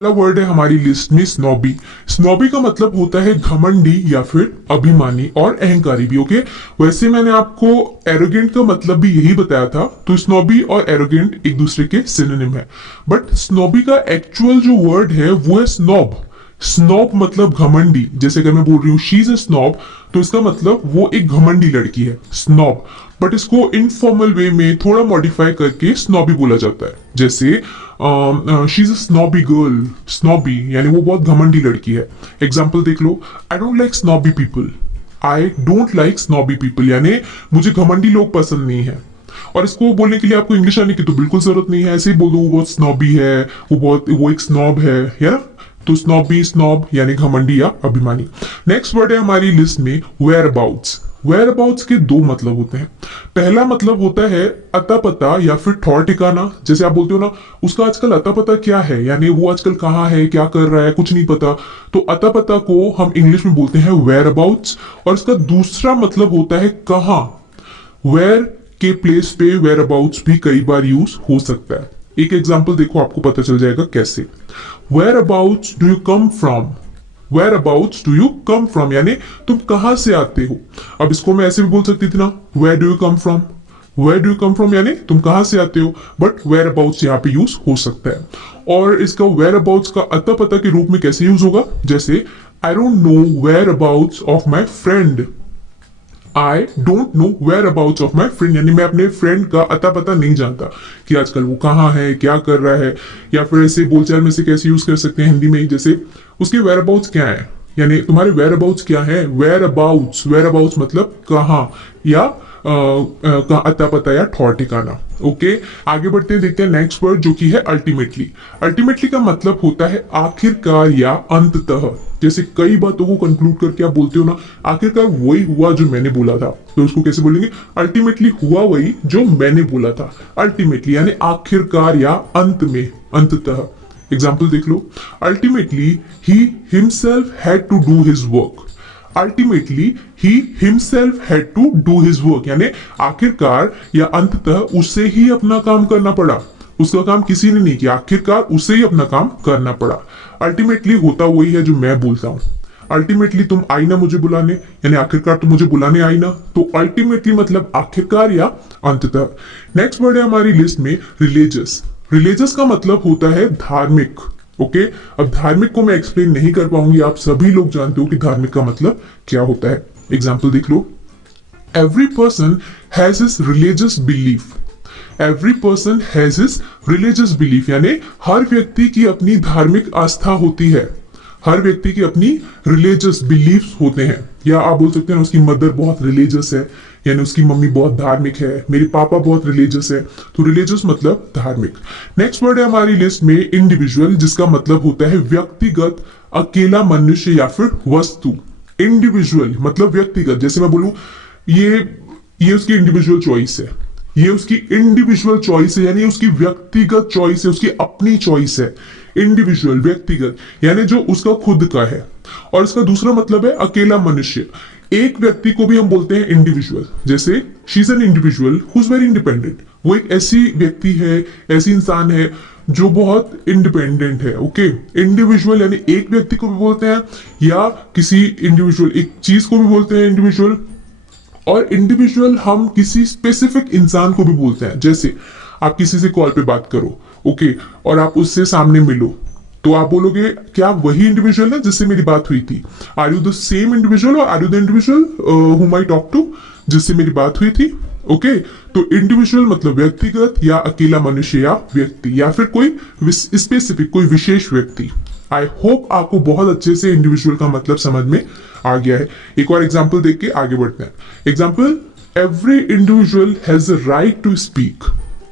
पहला वर्ड है हमारी लिस्ट में स्नॉबी। स्नॉबी का मतलब होता है घमंडी या फिर अभिमानी और अहंकारी भी। ओके, वैसे मैंने आपको एरोगेंट का मतलब भी यही बताया था, तो स्नॉबी और एरोगेंट एक दूसरे के सिनोनिम है। बट स्नॉबी का एक्चुअल जो वर्ड है वो है स्नॉब। स्नॉब मतलब घमंडी। जैसे अगर मैं बोल रही हूँ शी इज अ स्नॉब, तो इसका मतलब वो एक घमंडी लड़की है, स्नॉब। बट इसको इनफॉर्मल वे में थोड़ा मॉडिफाई करके स्नॉबी बोला जाता है। जैसे she is a snobby girl. Snobby यानी वो बहुत घमंडी लड़की है। एग्जाम्पल देख लो, I don't like snobby people. I don't like snobby people यानी मुझे घमंडी लोग पसंद नहीं है। और इसको बोलने के लिए आपको इंग्लिश आने की तो बिल्कुल जरूरत नहीं है, ऐसे ही बोल दो वो बहुत स्नॉबी है, वो एक स्नॉब है, या ना। तो स्नॉबी, स्नॉब यानी घमंडी या अभिमानी। नेक्स्ट वर्ड है हमारी लिस्ट में वेयर अबाउट्स। वेयर अबाउट्स के दो मतलब होते हैं। पहला मतलब होता है अता पता या फिर ठौर ठिकाना। जैसे आप बोलते हो ना, उसका आजकल अता पता क्या है, यानी वो आजकल कहाँ है, क्या कर रहा है, कुछ नहीं पता। तो अता पता को हम इंग्लिश में बोलते हैं वेयर अबाउट्स। और इसका दूसरा मतलब होता है कहाँ। वेयर के प्लेस पे वेयर अबाउट्स भी कई बार यूज हो सकता है। एक एग्जाम्पल देखो, आपको पता चल जाएगा कैसे। Whereabouts do you come from. Whereabouts do you come from यानी तुम कहां से आते हो। अब इसको मैं ऐसे भी बोल सकती थी ना, where do you come from. Where do you come from यानी तुम कहां से आते हो, बट वेयर अबाउट्स यहाँ पे यूज हो सकता है। और इसका वेयर अबाउट्स का अता पता के रूप में कैसे यूज होगा, जैसे I don't know whereabouts of my friend. I don't know whereabouts of my friend यानी मैं अपने फ्रेंड का अता पता नहीं जानता कि आजकल वो कहाँ है, क्या कर रहा है। या फिर ऐसे बोलचाल में से कैसे यूज कर सकते हैं हिंदी में ही, जैसे उसके वेयर अबाउट्स क्या है, यानी तुम्हारे वेयर अबाउट्स क्या है। वेयर अबाउट्स मतलब कहाँ या का अता पता या ठौर ठिकाना। ओके, आगे बढ़ते हैं, देखते हैं नेक्स्ट वर्ड जो कि है अल्टीमेटली। अल्टीमेटली का मतलब होता है आखिरकार या अंततः। जैसे कई बातों को कंक्लूड करके आप बोलते हो ना, आखिरकार वही हुआ जो मैंने बोला था, तो उसको कैसे बोलेंगे, अल्टीमेटली हुआ वही जो मैंने बोला था। अल्टीमेटली यानी आखिरकार या अंत में, अंततः। एग्जाम्पल देख लो, ultimately he himself had to do his work. Ultimately he himself had to do his work यानी आखिरकार या अंततः उसे ही अपना काम करना पड़ा। उसका काम किसी ने नहीं किया, आखिरकार उसे ही अपना काम करना पड़ा। अल्टीमेटली होता वही है जो मैं बोलता हूं। अल्टीमेटली तुम आई ना मुझे बुलाने, यानी आखिरकार तुम मुझे बुलाने आई ना। तो अल्टीमेटली मतलब आखिरकार या अंततः। नेक्स्ट वर्ड है हमारी लिस्ट में रिलीजियस। रिलीजियस का मतलब होता है धार्मिक। ओके, अब धार्मिक को मैं एक्सप्लेन नहीं कर पाऊंगी, आप सभी लोग जानते हो कि धार्मिक का मतलब क्या होता है। एग्जाम्पल देख लो, every person has his religious belief. Every person has his religious belief यानी हर व्यक्ति की अपनी धार्मिक आस्था होती है। हर व्यक्ति की अपनी रिलीजियस बिलीफ्स होते हैं। या आप बोल सकते हैं उसकी मदर बहुत रिलीजियस है, यानी उसकी मम्मी बहुत धार्मिक है, मेरे पापा बहुत रिलीजियस है। तो रिलीजियस मतलब धार्मिक। नेक्स्ट वर्ड है हमारी लिस्ट में इंडिविजुअल, जिसका मतलब होता है व्यक्तिगत, अकेला मनुष्य या फिर वस्तु। इंडिविजुअल मतलब व्यक्तिगत। जैसे मैं बोलूं ये उसकी इंडिविजुअल चॉइस है, ये उसकी इंडिविजुअल चॉइस है यानी उसकी व्यक्तिगत चॉइस है, उसकी अपनी चॉइस है। इंडिविजुअल व्यक्तिगत यानी जो उसका खुद का है। और इसका दूसरा मतलब है अकेला मनुष्य। एक व्यक्ति को भी हम बोलते हैं इंडिविजुअल। जैसे she is an individual who is very independent. वो एक ऐसी व्यक्ति है, ऐसी इंसान है जो बहुत इंडिपेंडेंट है। ओके, इंडिविजुअल यानी एक व्यक्ति को भी बोलते हैं, या किसी इंडिविजुअल एक चीज को भी बोलते हैं इंडिविजुअल। और इंडिविजुअल हम किसी स्पेसिफिक इंसान को भी बोलते हैं। जैसे आप किसी से कॉल पे बात करो, ओके, और आप उससे सामने मिलो, तो आप बोलोगे क्या वही इंडिविजुअल है जिससे मेरी बात हुई थी। Are you the same individual और are you the individual whom I talk to, जिससे मेरी बात हुई थी। ओके, तो इंडिविजुअल मतलब व्यक्तिगत या अकेला मनुष्य या व्यक्ति, या फिर कोई स्पेसिफिक, कोई विशेष व्यक्ति। आई होप आपको बहुत अच्छे से इंडिविजुअल का मतलब समझ में आ गया है। एक और एग्जाम्पल देख के आगे बढ़ते हैं। Example, every individual has the right to speak.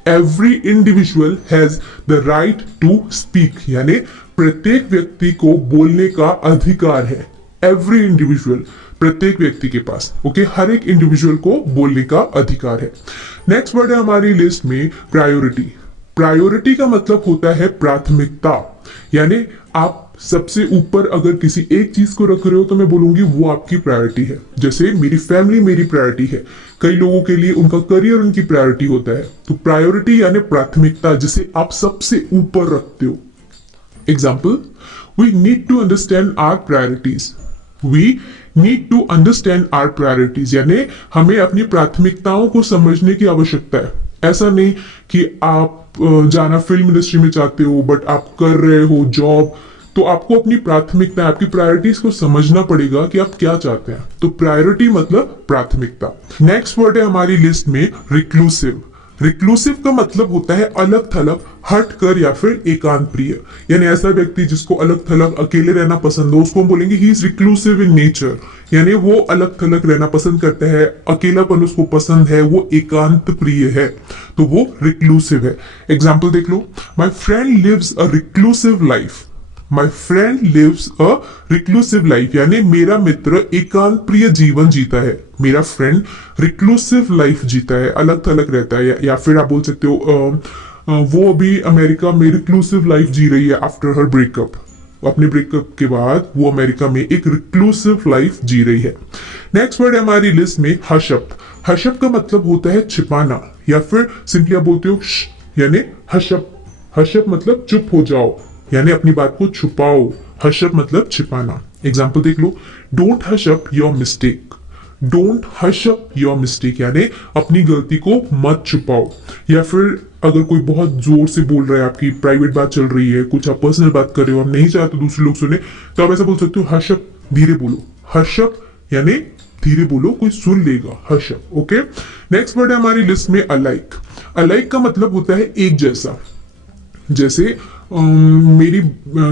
Every individual has the right to speak यानी प्रत्येक व्यक्ति को बोलने का अधिकार है। एवरी इंडिविजुअल, प्रत्येक व्यक्ति के पास, ओके, हर एक इंडिविजुअल को बोलने का अधिकार है। नेक्स्ट वर्ड है हमारी लिस्ट में प्रायोरिटी। प्रायोरिटी का मतलब होता है प्राथमिकता, यानी आप सबसे ऊपर अगर किसी एक चीज को रख रहे हो तो मैं बोलूंगी वो आपकी प्रायोरिटी है। जैसे मेरी फैमिली मेरी प्रायोरिटी है, कई लोगों के लिए उनका करियर उनकी प्रायोरिटी होता है। तो प्रायोरिटी यानी प्राथमिकता, जिसे आप सबसे ऊपर रखते हो। Example, we need to understand our priorities. We need to understand our priorities यानी हमें अपनी प्राथमिकताओं को समझने की आवश्यकता है। ऐसा नहीं कि आप जाना फिल्म इंडस्ट्री में चाहते हो बट आप कर रहे हो जॉब, तो आपको अपनी प्राथमिकता, आपकी प्रायोरिटीज को समझना पड़ेगा कि आप क्या चाहते हैं। तो प्रायोरिटी मतलब प्राथमिकता। नेक्स्ट वर्ड है हमारी लिस्ट में रिक्लूसिव। रिक्लूसिव का मतलब होता है अलग थलग, हट कर या फिर एकांत प्रिय। यानी ऐसा व्यक्ति जिसको अलग थलग अकेले रहना पसंद हो उसको हम बोलेंगे he is reclusive in nature. यानी वो अलग थलग रहना पसंद करता है, अकेलापन उसको पसंद है, वो एकांत प्रिय है, तो वो रिक्लूसिव है। एग्जाम्पल देख लो, my friend lives a reclusive life. My friend lives a reclusive life यानी मेरा मित्र एकांत प्रिय जीवन जीता है। मेरा फ्रेंड रिक्लूसिव लाइफ जीता है, अलग थलग रहता है। या फिर आप बोल सकते हो वो अभी अमेरिका में रिक्लूसिव लाइफ जी रही है आफ्टर हर ब्रेकअप। अपने ब्रेकअप के बाद वो अमेरिका में एक रिक्लूसिव लाइफ जी रही है। नेक्स्ट वर्ड है हमारी लिस्ट में हशप। हशप का मतलब होता है छिपाना या फिर सिंपली आप बोलते हो यानी हशप। हशप मतलब चुप हो जाओ यानी अपनी बात को छुपाओ। हशप मतलब छिपाना। एग्जाम्पल देख लो, don't hush up your mistake. Don't hush up your mistake यानी अपनी गलती को मत छुपाओ। या फिर अगर कोई बहुत जोर से बोल रहा है, आपकी प्राइवेट बात चल रही है, कुछ आप पर्सनल बात कर रहे हो, आप नहीं चाहते दूसरे लोग सुने, तो आप ऐसा बोल सकते हो हशप, धीरे बोलो। हशप यानी धीरे बोलो, कोई सुन लेगा। हशप। ओके, नेक्स्ट वर्ड है हमारी लिस्ट में अलाइक। अलाइक का मतलब होता है एक जैसा। जैसे मेरी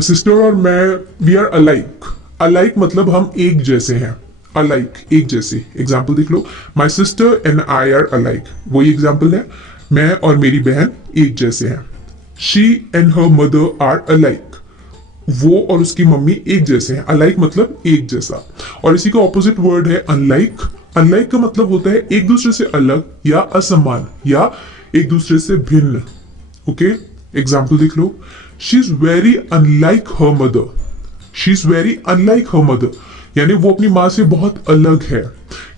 सिस्टर और मैं, वी आर अलाइक। अलाइक मतलब हम एक जैसे हैं। अलाइक एक जैसे। एग्जाम्पल देख लो, my sister and I are alike. वही एग्जाम्पल है, मैं और मेरी बहन एक जैसे हैं। She and her mother are alike. वो और उसकी मम्मी एक जैसे हैं। अलाइक मतलब एक जैसा। और इसी का ऑपोजिट वर्ड है अनलाइक। अनलाइक का मतलब होता है एक दूसरे से अलग या असमान या एक दूसरे से भिन्न। ओके, एग्जाम्पल देख लो, she is very unlike her mother. She is very unlike her mother यानी वो अपनी माँ से बहुत अलग है।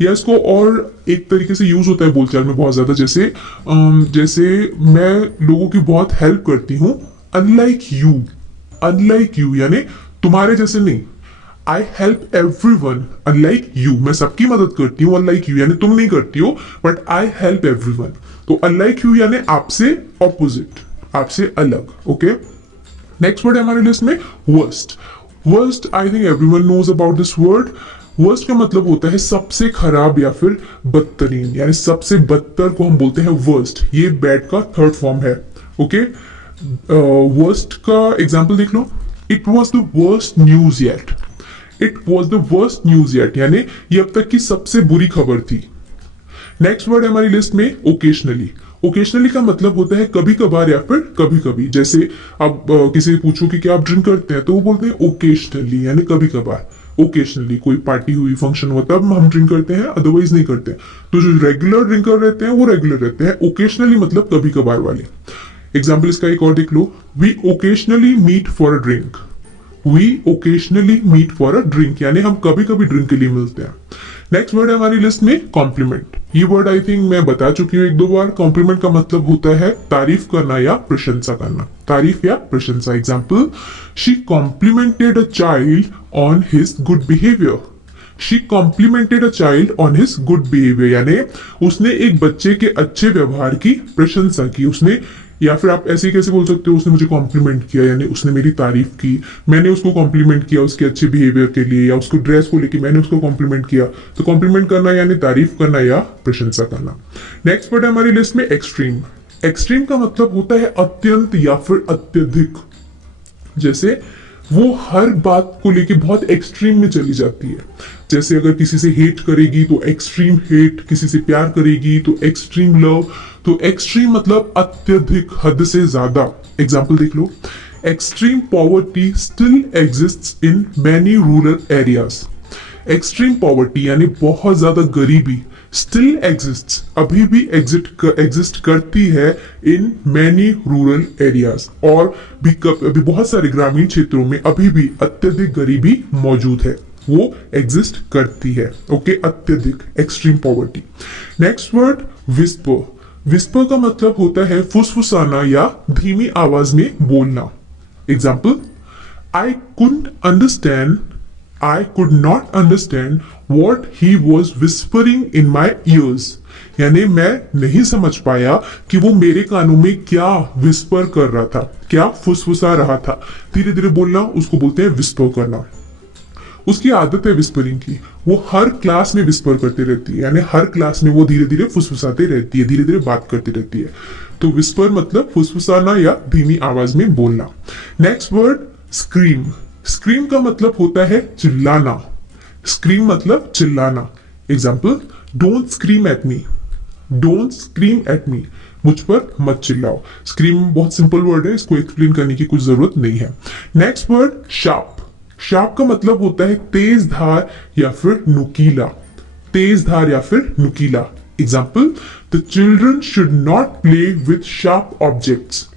या इसको और एक तरीके से यूज होता है बोलचाल में बहुत ज्यादा, जैसे मैं लोगों की बहुत हेल्प करती हूँ। Unlike you. अनलाइक यू यानी तुम्हारे जैसे नहीं। I help everyone unlike you. मैं सबकी मदद करती हूँ अनलाइक यू यानी तुम नहीं करती हो, बट आई हेल्प एवरीवन। तो अनलाइक यू यानी आपसे ऑपोजिट, आपसे अलग। ओके, नेक्स्ट वर्ड है हमारे लिस्ट में worst. Worst, I think everyone knows about this word. Worst का मतलब होता है सबसे खराब या फिर बदतरीन, यानी सबसे बदतर को हम बोलते हैं वर्स्ट। ये बैड का थर्ड फॉर्म है। ओके, वर्स्ट का एग्जांपल देख लो, it was the worst news yet. It was the worst news yet यानी ये अब तक की सबसे बुरी खबर थी। नेक्स्ट वर्ड है हमारी लिस्ट में ओकेशनली। ओकेशनली का मतलब होता है कभी कभार या फिर कभी कभी। जैसे आप किसी से पूछो कि क्या आप ड्रिंक करते हैं, तो वो बोलते हैं ओकेशनली यानी कभी कभार। ओकेशनली कोई पार्टी हुई, फंक्शन हुआ, तब हम ड्रिंक करते हैं, अदरवाइज नहीं करते। तो जो रेगुलर ड्रिंकर रहते हैं वो रेगुलर रहते हैं। ओकेशनली मतलब कभी कभार वाले। एग्जाम्पल इसका एक और देख लो, we occasionally meet for a drink. We occasionally meet for a drink यानी हम कभी कभी ड्रिंक के लिए मिलते हैं। नेक्स्ट वर्ड है हमारी लिस्ट में कॉम्प्लीमेंट। ये वर्ड आई थिंक मैं बता चुकी हूँ एक दो बार। कॉम्प्लीमेंट का मतलब होता है तारीफ करना या प्रशंसा करना। तारीफ या प्रशंसा। Example, she complimented a child on his good behaviour. She complimented a child on his good behaviour यानी उसने एक बच्चे के अच्छे व्यवहार की प्रशंसा की। उसने, या फिर आप ऐसे कैसे बोल सकते हो, उसने मुझे कॉम्प्लीमेंट किया यानी उसने मेरी तारीफ की। मैंने उसको कॉम्प्लीमेंट किया उसके अच्छे बिहेवियर के लिए, या उसको ड्रेस को लेके मैंने उसको कॉम्प्लीमेंट किया। तो कॉम्प्लीमेंट करना यानी तारीफ करना या प्रशंसा करना। नेक्स्ट वर्ड है हमारी लिस्ट में एक्सट्रीम। एक्सट्रीम का मतलब होता है अत्यंत या फिर अत्यधिक। जैसे वो हर बात को लेके बहुत एक्सट्रीम में चली जाती है। जैसे अगर किसी से हेट करेगी तो एक्सट्रीम हेट, किसी से प्यार करेगी तो एक्सट्रीम लव। तो एक्सट्रीम मतलब अत्यधिक, हद से ज्यादा। एग्जाम्पल देख लो, extreme poverty still exists in many rural areas. Extreme poverty यानी बहुत ज्यादा गरीबी, स्टिल एग्जिस्ट्स अभी भी एग्जिस्ट करती है इन मैनी रूरल एरियाज। और भी बहुत सारे ग्रामीण क्षेत्रों में अभी भी अत्यधिक गरीबी मौजूद है, वो एग्जिस्ट करती है। ओके, अत्यधिक, extreme poverty. Next word whisper. Whisper का मतलब होता है फुसफुसाना या धीमी आवाज में बोलना। Example, I couldn't understand, I could not understand what he was whispering in my ears. यानी मैं नहीं समझ पाया कि वो मेरे कानों में क्या विस्पर कर रहा था, क्या फुसफुसा रहा था। धीरे धीरे बोलना उसको बोलते हैं विस्पर करना। उसकी आदत है विस्परिंग की, वो हर क्लास में विस्पर करती रहती है, यानी हर क्लास में वो धीरे धीरे फुसफुसाती रहती है, धीरे धीरे बात करती रहती है। तो विस्पर मतलब फुसफुसाना या धीमी आवाज में बोलना। Next word scream. स्क्रीम का मतलब होता है चिल्लाना। स्क्रीम मतलब चिल्लाना। Example, don't scream at me, don't scream at me, मुझ पर मत चिल्लाओ। स्क्रीम बहुत सिंपल वर्ड है, इसको एक्सप्लेन करने की कुछ जरूरत नहीं है। Next word sharp. शार्प का मतलब होता है तेज धार या फिर नुकीला। तेज धार या फिर नुकीला। Example, the children should not play with sharp objects.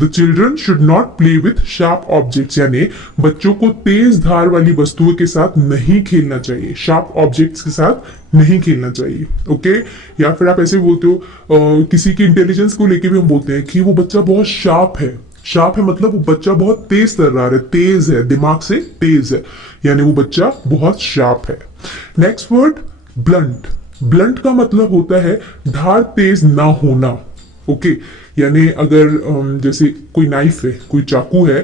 The children should not play with sharp objects, यानी बच्चों को तेज धार वाली वस्तुओं के साथ नहीं खेलना चाहिए, शार्प ऑब्जेक्ट्स के साथ नहीं खेलना चाहिए। ओके, या फिर आप ऐसे बोलते हो किसी की इंटेलिजेंस को लेके भी हम बोलते हैं कि वो बच्चा बहुत शार्प है। शार्प है मतलब वो बच्चा बहुत तेज तर्रार है, तेज है, दिमाग से तेज है, यानी वो बच्चा बहुत शार्प है। Next word blunt. ब्लंट का मतलब होता है धार तेज ना होना। ओके, यानी अगर जैसे कोई नाइफ है, कोई चाकू है,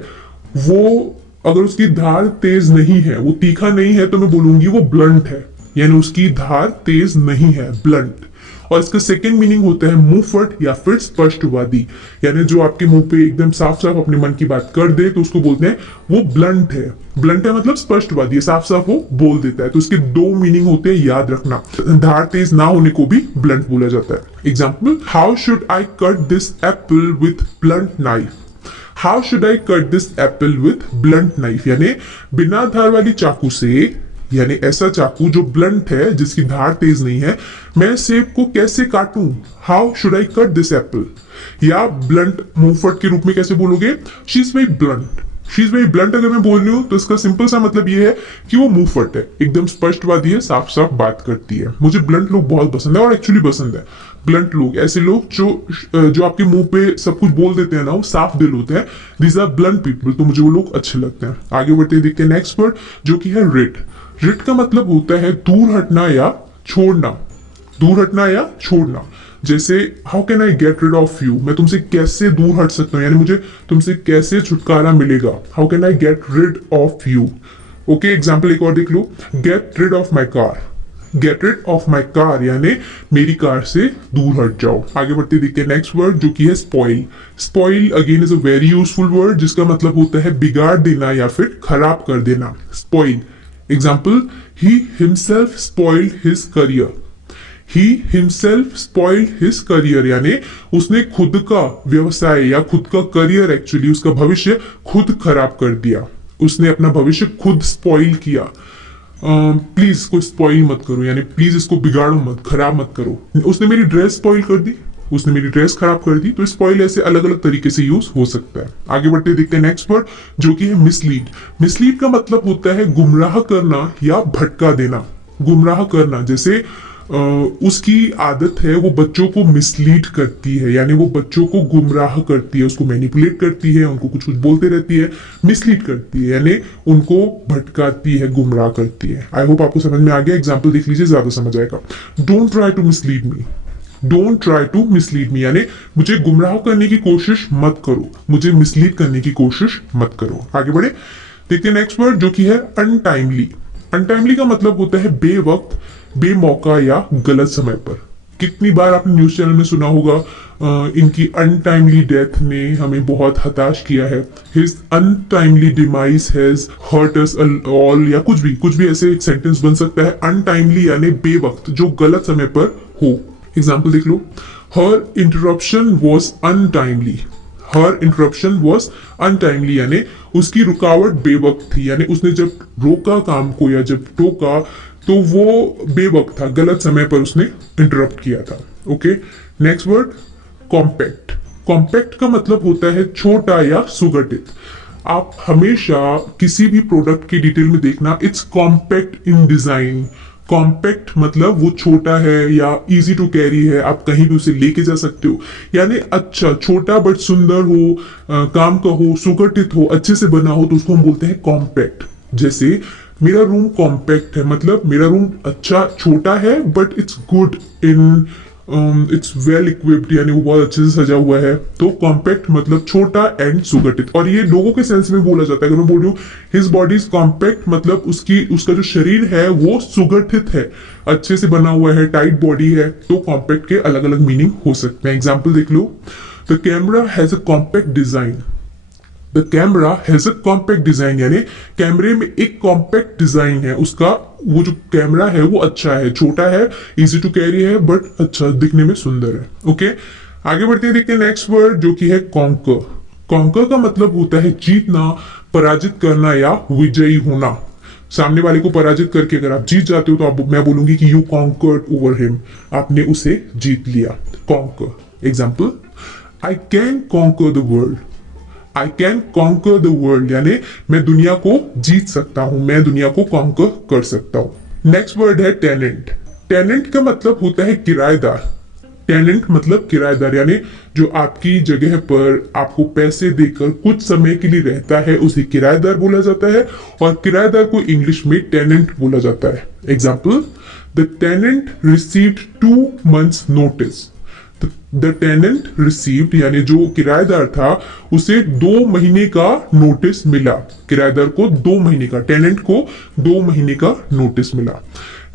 वो अगर उसकी धार तेज नहीं है, वो तीखा नहीं है, तो मैं बोलूंगी वो ब्लंट है, यानी उसकी धार तेज नहीं है, ब्लंट। और इसका सेकेंड मीनिंग होता है मुंहफट या फिर स्पष्टवादी, यानी जो आपके मुंह पे एकदम साफ साफ अपने मन की बात कर दे तो उसको बोलते हैं वो ब्लंट है। ब्लंट है मतलब स्पष्टवादी, साफ साफ वो बोल देता है। तो इसके दो मीनिंग होते हैं, याद रखना। धार तेज ना होने को भी ब्लंट बोला जाता है। Example, how should I cut this Apple with blunt knife. How should I cut this Apple with blunt knife, यानी बिना धार वाली चाकू से, यानी ऐसा चाकू जो ब्लंट है, जिसकी धार तेज नहीं है, मैं सेब को कैसे काटूं। How should I cut this apple. या ब्लंट मुंहफट के रूप में कैसे बोलोगे, she is very blunt. She is very blunt अगर मैं बोल रही हूं तो इसका सिंपल सा मतलब ये है कि वो मुंहफट है, एकदम स्पष्टवादी है, साफ साफ बात करती है। मुझे ब्लंट लोग बहुत पसंद है, और एक्चुअली पसंद है ब्लंट लोग, ऐसे लोग जो आपके मुंह पे सब कुछ बोल देते हैं ना, वो साफ दिल होते हैं। दीज आर ब्लंट पीपल, तो मुझे वो लोग अच्छे लगते हैं। आगे बढ़ते देखते हैं नेक्स्ट वर्ड जो कि है रिट। रिट का मतलब होता है दूर हटना या छोड़ना। दूर हटना या छोड़ना। जैसे how can I get rid of you, मैं तुमसे कैसे दूर हट सकता हूँ, यानी मुझे तुमसे कैसे छुटकारा मिलेगा। How can I get rid of you. Okay, example एक और देख लो, get rid of my car. Get rid of my car यानी मेरी कार से दूर हट जाओ। आगे बढ़ते देखते हैं नेक्स्ट वर्ड जो कि है spoil. Spoil again is a very useful word जिसका मतलब होता है बिगाड़ देना या फिर खराब कर देना। Spoil. Example, he himself spoiled his career. He himself spoiled his career यानी उसने खुद का व्यवसाय या खुद का करियर, एक्चुअली उसका भविष्य खुद खराब कर दिया। उसने अपना भविष्य खुद स्पॉइल किया। प्लीज इसको स्पॉइल मत करो, यानी प्लीज इसको बिगाड़ो मत, खराब मत करो। उसने मेरी ड्रेस स्पॉइल कर दी, उसने मेरी ड्रेस खराब कर दी। तो स्पॉइल ऐसे अलग अलग तरीके से यूज हो सकता है। आगे बढ़ते देखते हैं नेक्स्ट वर्ड जो कि है मिसलीड। मिसलीड का मतलब होता है गुमराह करना या भटका देना। गुमराह करना, जैसे उसकी आदत है वो बच्चों को मिसलीड करती है, यानी वो बच्चों को गुमराह करती है, उसको मैनिपुलेट करती है, उनको कुछ कुछ बोलते रहती है, मिसलीड करती है यानी उनको भटकाती है, गुमराह करती है। आई होप आपको समझ में आ गया। एग्जाम्पल देख लीजिए, ज्यादा समझ आएगा। Don't try to mislead me. Don't try to mislead me यानी मुझे गुमराह करने की कोशिश मत करो, मुझे मिसलीड करने की कोशिश मत करो। आगे बढ़े देखते हैं नेक्स्ट वर्ड जो कि है अनटाइमली। अनटाइमली का मतलब होता है बेवक्त, बेमौका या गलत समय पर। कितनी बार आपने न्यूज चैनल में सुना होगा इनकी अनटाइमली डेथ ने हमें बहुत हताश किया है। His untimely demise has hurt us all, या कुछ भी ऐसे एक सेंटेंस बन सकता है। अनटाइमली यानी बेवक्त, जो गलत समय पर हो। एग्जाम्पल देख लो, her interruption was untimely. Her interruption was untimely यानी उसकी रुकावट बेवक्त थी, यानी उसने जब रोका काम को या जब टोका तो वो बेवक्त था, गलत समय पर उसने इंटरप्ट किया था। Okay, next word compact. Compact का मतलब होता है छोटा या सुगठित। आप हमेशा किसी भी प्रोडक्ट की डिटेल में देखना, it's compact in design, compact मतलब वो छोटा है या इजी टू कैरी है, आप कहीं भी उसे लेके जा सकते हो। यानी अच्छा, छोटा बट सुंदर हो, काम का हो, सुगठित हो, अच्छे से बना हो, तो उसको हम बोलते हैं कॉम्पैक्ट। जैसे मेरा रूम कॉम्पैक्ट है, मतलब मेरा रूम अच्छा छोटा है but it's good in, it's well equipped, यानी वो बहुत अच्छे से सजा हुआ है। तो कॉम्पैक्ट मतलब छोटा एंड सुगठित। और ये लोगों के सेंस में बोला जाता है। अगर मैं बोल रही हूँ हिज बॉडी इज कॉम्पैक्ट, मतलब उसका जो शरीर है वो सुगठित है, अच्छे से बना हुआ है, टाइट बॉडी है। तो कॉम्पैक्ट के अलग अलग मीनिंग हो सकते हैं। एग्जाम्पल देख लो, the camera has a compact design. The camera has a compact design, यानी कैमरे में एक कॉम्पैक्ट डिजाइन है, उसका वो जो कैमरा है वो अच्छा है, छोटा है, इजी टू कैरी है, बट अच्छा दिखने में सुंदर है। ओके, आगे बढ़ते हैं, देखते हैं नेक्स्ट वर्ड जो कि है कॉन्कर। कॉन्कर का मतलब होता है जीतना, पराजित करना या विजयी होना। सामने वाले को पराजित करके अगर आप जीत जाते हो तो मैं बोलूंगी कि यू कॉन्कर्ड ओवर हिम, आपने उसे जीत लिया। Conquer. Example, I can conquer the world. I can conquer the world, यानी मैं दुनिया को जीत सकता हूं, मैं दुनिया को कॉन्कर कर सकता हूं। नेक्स्ट वर्ड है टेनेंट। टेनेंट का मतलब होता है किराएदार। टेनेंट मतलब किराएदार, यानी जो आपकी जगह पर आपको पैसे देकर कुछ समय के लिए रहता है उसे किराएदार बोला जाता है। और किराएदार को इंग्लिश में टेनेंट बोला जाता है। Example, the tenant received 2 months notice. The tenant received, यानी जो किराएदार था उसे 2 महीने का नोटिस मिला। किराएदार को 2 महीने का, टेनेंट को 2 महीने का नोटिस मिला।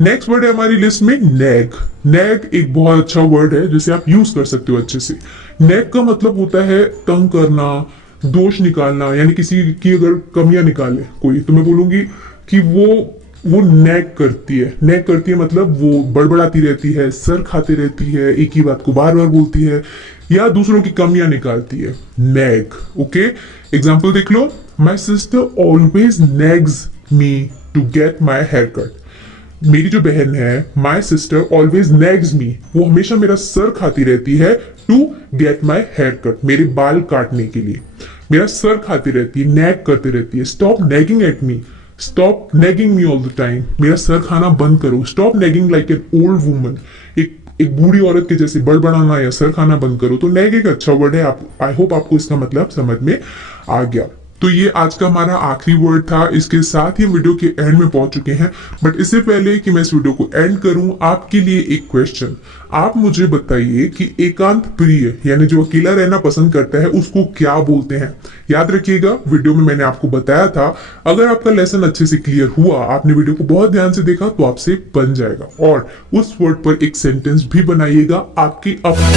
नेक्स्ट वर्ड है हमारी लिस्ट में नैग। नैग एक बहुत अच्छा वर्ड है जिसे आप यूज कर सकते हो अच्छे से। नैग का मतलब होता है तंग करना, दोष निकालना, यानी किसी की अगर कमियां निकाले कोई, तो मैं बोलूंगी कि वो नैग करती है। नैग करती है मतलब वो बड़बड़ाती रहती है, सर खाती रहती है, एक ही बात को बार बार बोलती है या दूसरों की कमियां निकालती है। नैग। ओके, एग्जाम्पल देख लो, my sister always nags me to get my hair cut. मेरी जो बहन है, माई सिस्टर ऑलवेज नैग्स मी, वो हमेशा मेरा सर खाती रहती है, to get my hair cut, मेरे बाल काटने के लिए मेरा सर खाती रहती है, नैग करती रहती है। Stop nagging at me, stop nagging me all the time, मेरा सर खाना बंद करो। Stop nagging like an old woman, एक बूढ़ी औरत के जैसे बड़बड़ाना या सर खाना बंद करो। तो नैग एक अच्छा वर्ड है। आई होप आपको इसका मतलब समझ में आ गया। तो ये आज का हमारा आखिरी वर्ड था। इसके साथ ही वीडियो के एंड में पहुंच चुके हैं। बट इससे पहले कि मैं इस वीडियो को एंड करूं, आपके लिए एक क्वेश्चन। आप मुझे बताइए कि एकांत प्रिय, यानी जो अकेला रहना पसंद करता है, उसको क्या बोलते हैं। याद रखिएगा, वीडियो में मैंने आपको बताया था। अगर आपका लेसन अच्छे से क्लियर हुआ, आपने वीडियो को बहुत ध्यान से देखा, तो आपसे बन जाएगा। और उस वर्ड पर एक सेंटेंस भी बनाइएगा आपकी अपनी